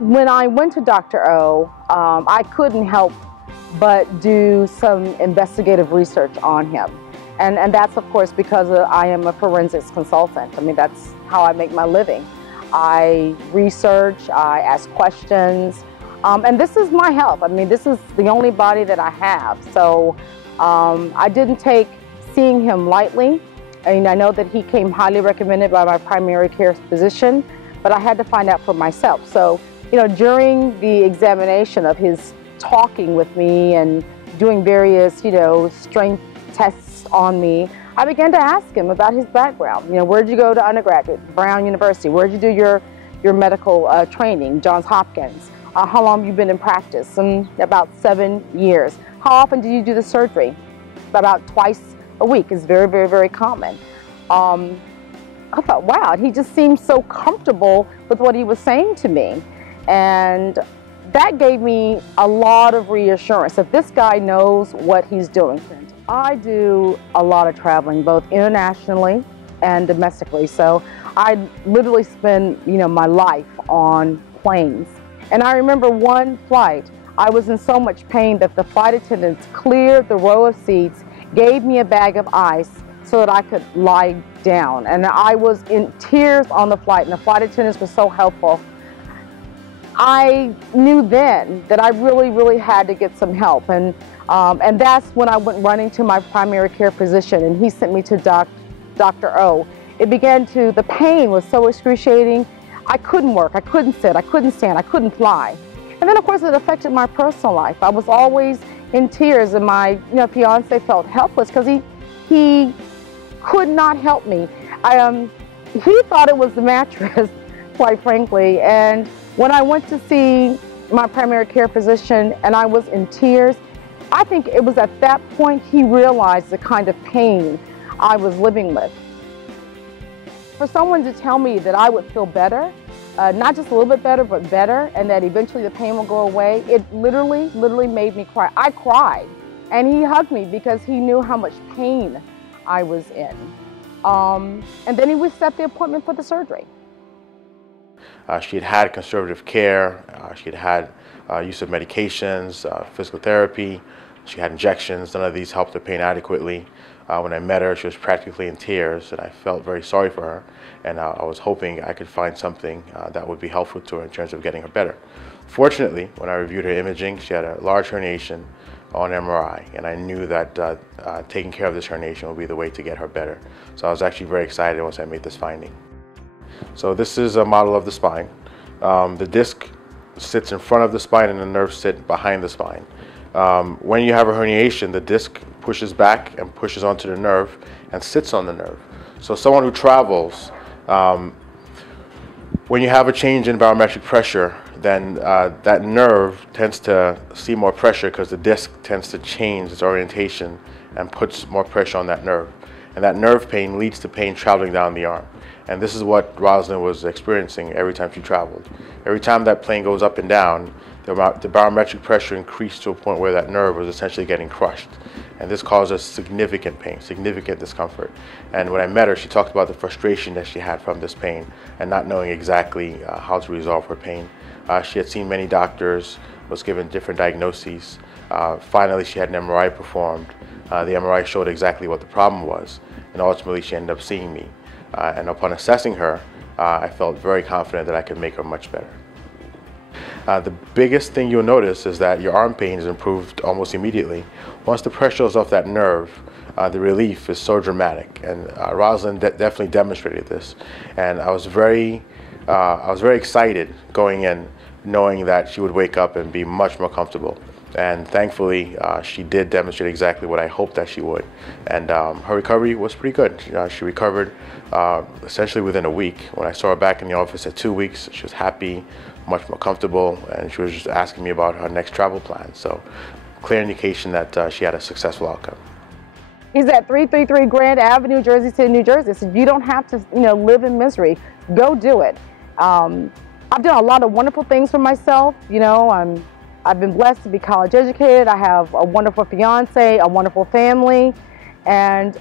When I went to Dr. O, I couldn't help but do some investigative research on him. And that's, of course, because I am a forensics consultant. I mean, that's how I make my living. I research, I ask questions, and this is my help. I mean, this is the only body that I have. So I didn't take seeing him lightly. I mean, I know that he came highly recommended by my primary care physician, but I had to find out for myself. So, you know, during the examination of his talking with me and doing various, you know, strength tests on me, I began to ask him about his background. You know, where'd you go to undergraduate? Brown University. Where'd you do your medical training? Johns Hopkins. How long have you been in practice? About 7 years. How often did you do the surgery? About twice a week. Is very, very, very common. I thought, wow, he just seemed so comfortable with what he was saying to me. And that gave me a lot of reassurance that this guy knows what he's doing. I do a lot of traveling, both internationally and domestically. So I literally spend, you know, my life on planes. And I remember one flight, I was in so much pain that the flight attendants cleared the row of seats, gave me a bag of ice so that I could lie down. And I was in tears on the flight, and the flight attendants were so helpful. I knew then that I really, really had to get some help. And that's when I went running to my primary care physician, and he sent me to Dr. O. The pain was so excruciating. I couldn't work, I couldn't sit, I couldn't stand, I couldn't fly. And then of course it affected my personal life. I was always in tears, and my fiance felt helpless because he could not help me. He thought it was the mattress, quite frankly. And when I went to see my primary care physician and I was in tears, I think it was at that point he realized the kind of pain I was living with. For someone to tell me that I would feel better, not just a little bit better, but better, and that eventually the pain will go away, it literally made me cry. I cried, and he hugged me because he knew how much pain I was in. And then he would set the appointment for the surgery. She had conservative care, she had use of medications, physical therapy, she had injections. None of these helped the pain adequately. When I met her, she was practically in tears, and I felt very sorry for her. And I was hoping I could find something that would be helpful to her in terms of getting her better. Fortunately, when I reviewed her imaging, she had a large herniation on MRI, and I knew that taking care of this herniation would be the way to get her better. So I was actually very excited once I made this finding. So this is a model of the spine. The disc sits in front of the spine and the nerves sit behind the spine. When you have a herniation, the disc pushes back and pushes onto the nerve and sits on the nerve. So someone who travels, when you have a change in barometric pressure, then that nerve tends to see more pressure because the disc tends to change its orientation and puts more pressure on that nerve. And that nerve pain leads to pain traveling down the arm. And this is what Rosalind was experiencing every time she traveled. Every time that plane goes up and down, the barometric pressure increased to a point where that nerve was essentially getting crushed. And this caused us significant pain, significant discomfort. And when I met her, she talked about the frustration that she had from this pain and not knowing exactly how to resolve her pain. She had seen many doctors, was given different diagnoses. Finally, she had an MRI performed. The MRI showed exactly what the problem was, and ultimately she ended up seeing me. And upon assessing her, I felt very confident that I could make her much better. The biggest thing you'll notice is that your arm pain is improved almost immediately. Once the pressure is off that nerve, the relief is so dramatic, and Rosalind definitely demonstrated this. And I was very excited going in, knowing that she would wake up and be much more comfortable. And thankfully, she did demonstrate exactly what I hoped that she would. And her recovery was pretty good. She recovered essentially within a week. When I saw her back in the office at 2 weeks, she was happy, much more comfortable, and she was just asking me about her next travel plan. So, clear indication that she had a successful outcome. He's at 333 Grand Avenue, Jersey City, New Jersey. So you don't have to, live in misery. Go do it. I've done a lot of wonderful things for myself. I've been blessed to be college educated. I have a wonderful fiance, a wonderful family, and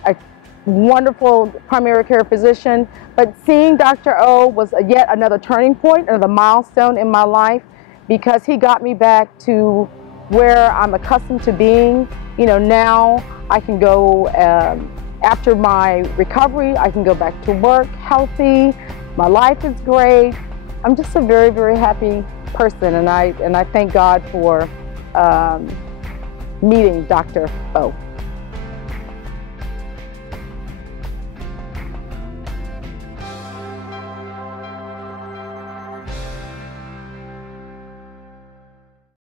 wonderful primary care physician, but seeing Dr. O was yet another turning point, another milestone in my life, because he got me back to where I'm accustomed to being. You know, now I can go, after my recovery, I can go back to work healthy. My life is great. I'm just a very, very happy person, and I thank God for meeting Dr. O.